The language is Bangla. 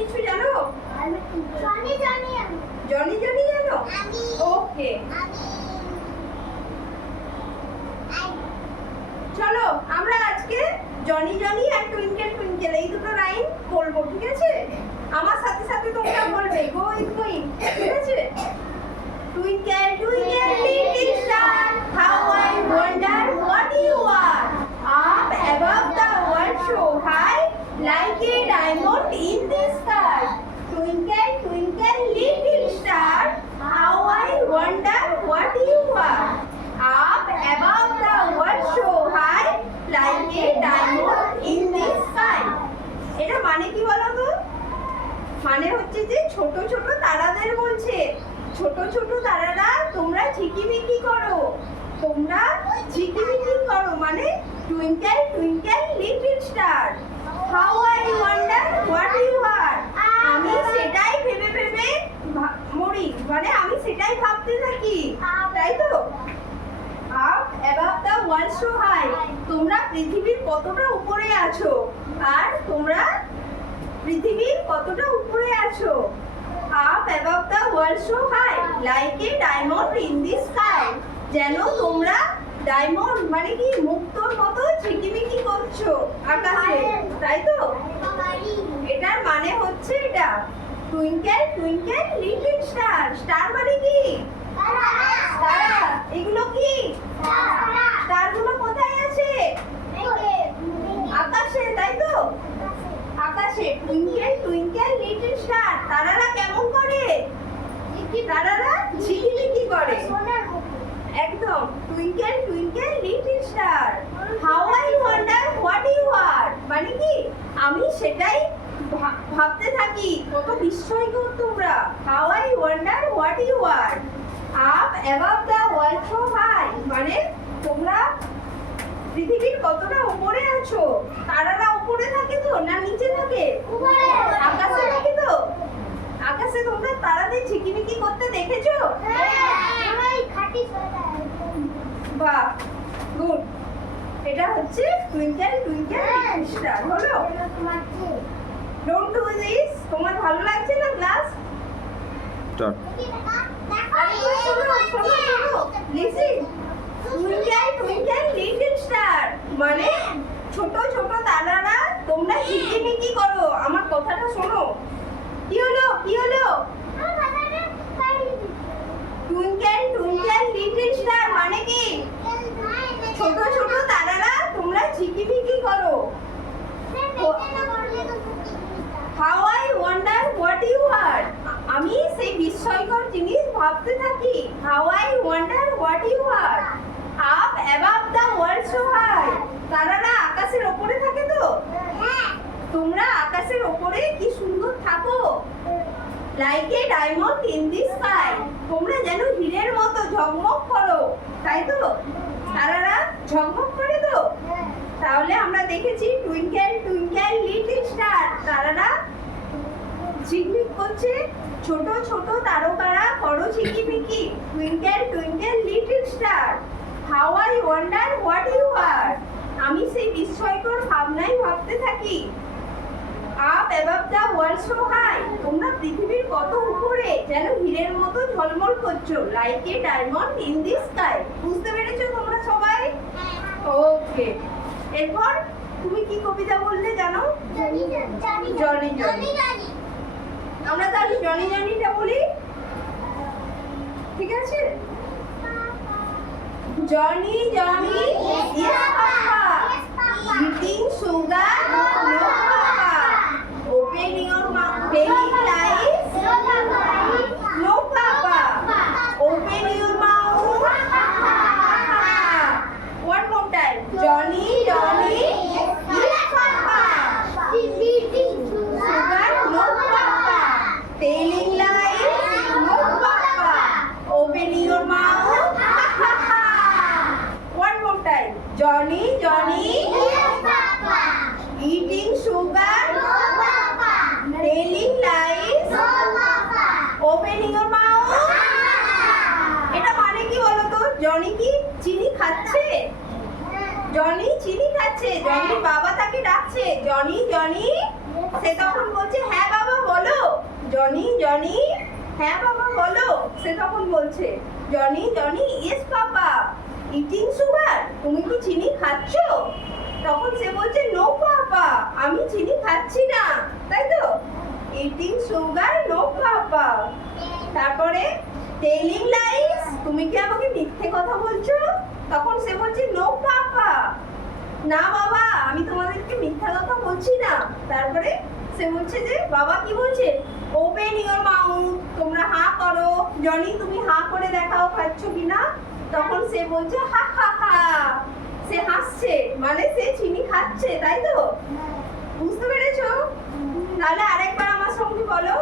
কিছু জানো? জনি জনি জনি জনি জানো? ওকে, চলো আমরা আজকে জনি জনি আর টুইঙ্কেল টুইঙ্কেল এই দুটো লাইন বলবো, ঠিক আছে? আমার সাথে সাথে তোমরা বলবে গোইং গোইং, ঠিক আছে? Twinkle twinkle little star, how I wonder what you are, up above the world so high, like a diamond in the sky. Twinkle twinkle little star, how I wonder what you are, up above the world so high like a diamond in the sky। এটা মানে কি বলো তো? মানে হচ্ছে যে ছোট ছোট তারাদের বলছে, ছোট ছোট তারারা তোমরা ঝিকিমিকি করো, তোমরা ঝিকিমিকি করো, মানে twinkle twinkle little star, how I wonder what you are, আমি সেটাই ভেবে ভেবে মরি, মানে আমি সেটাই ভাবতে থাকি, তাই তো? Up above the world so high, তোমরা পৃথিবীর কতটা উপরে আছো, আর তোমরা পৃথিবীর কতটা উপরে আছো। Up above the world so high, like a diamond in the sky, যেন তোমরা ডায়মন্ড মানে কি মুক্তোর মতো ঝিকিমিকি করছো আকাশে, তাই তো? এটার মানে হচ্ছে এটা, twinkle twinkle little star. Star মানে কি? তারা। এগুলো কি? স্টারগুলো কোথায় আছে? আকাশে, তাই তো? আকাশে। টুইঙ্কেল টুইঙ্কেল লিটল স্টার, তারারা কেমন করে? তারারা ঝিকিমিকি করে, একদম। Twinkle twinkle little star, how I wonder what you are, মানে কি আমি সেটাই ভাবতে থাকি, কত বিস্ময়কর তোমরা। How I wonder what you are, up above the world so high, মানে তোমরা পৃথিবীর কতটা উপরে আছো। তারারা উপরে থাকে তো না নিচে থাকে? আকাশে থাকে তো। আকাশে তোমরা তারাদের ঝিকিমিকি করতে দেখেছো? বাহ, গুড। এটা হচ্ছে টুইঙ্কেল টুইঙ্কেল লিটল স্টার হলো। Don't do this. তোমার ভালো লাগছে না class? Start. Listen, twinkle twinkle little star মানে ছোট ছোট তারারা তোমরা ঝিকিমিকি করো। আমার কথাটা শোনো। কি হলো কি হলো? টুইঙ্কেল টুইঙ্কেল লিটল স্টার মানে কি ছোট ছোট তারারা তোমরা ঝিকিমিকি করো। How I wonder what you are, আমি সেই বিস্ময়কর জিনিস ভাবতে থাকি। How I wonder what you are, up above the world so high, তারারা আকাশের ওপরে থাকে তো। তোমরা আকাশের ওপরে কি সুন্দর থাকো। Like a diamond in the sky, তোমরা যেন হীরের মতো ঝকমক করো, তাই তো? তারারা ঝকমক করে তো। তাহলে আমরা দেখেছি টুইঙ্কেল টুইঙ্কেল লিটল স্টার, তারারা ঝিকমিক করছে। ছোট ছোট তারকারা করো ঝিকিমিকি। Twinkle twinkle little star, how I wonder what you are, আমি সেই বিস্ময়কর ভাবনাই ভাবতে থাকি। Up above the world so high, তোমরা পৃথিবীর কত উপরে, যেন হীরের মতো ঝলমল করছো। Like a diamond in the sky. বুঝতে পেরেছো তোমরা সবাই? ওকে। এরপর তুমি কি কবিতা বললে জানো? Johnny Johnny. আমরা তাহলে জনি জনিটা বলি, ঠিক আছে? Johnny Johnny yes papa, eating sugar no papa, open your mouth, telling lies no papa, open your mouth. One more time. Johnny, Johnny, yes papa. Eating sugar, no papa. Telling lies, no papa. Opening your mouth, one more time. Johnny, Johnny, yes papa. Eating sugar, No papa. Telling lies, No papa. Opening your mouth. এটা মানে কি বলো তো? জনি কি চিনি খাচ্ছে? জনি চিনি খাচ্ছে। জনির বাবা তাকে ডাকছে, জনি জনি। সে তখন বলছে হ্যাঁ বাবা বলো জনি জনি, হ্যাঁ বাবা বলো। সে তখন বলছে Johnny Johnny, yes papa, eating sugar, তুমি কি চিনি খাচ্ছ? তখন সে বলছে নো পাপা, আমি চিনি খাচ্ছি না, তাই তো? Eating sugar, no papa. তারপরে টেলিং লাইস, তুমি কি আমাকে মিথ্যে কথা বলছো? তখন সে বলছে নো পাপা, না বাবা, আমি তোমাদেরকে মিথ্যা কথা বলছি না। তারপরে সে বলছে যে বাবা কি বলছে, ওপেন ইওর মাউথ, তোমরা হা করো। জনি তুমি হা করে দেখাও খাচ্ছ কিনা। তখন সে বলছে হা হা হা, সে হাসছে, মানে সে চিনি খাচ্ছে, তাই তো? বুঝতে পেরেছো? তাহলে আরেকবার আমার সঙ্গে বলো।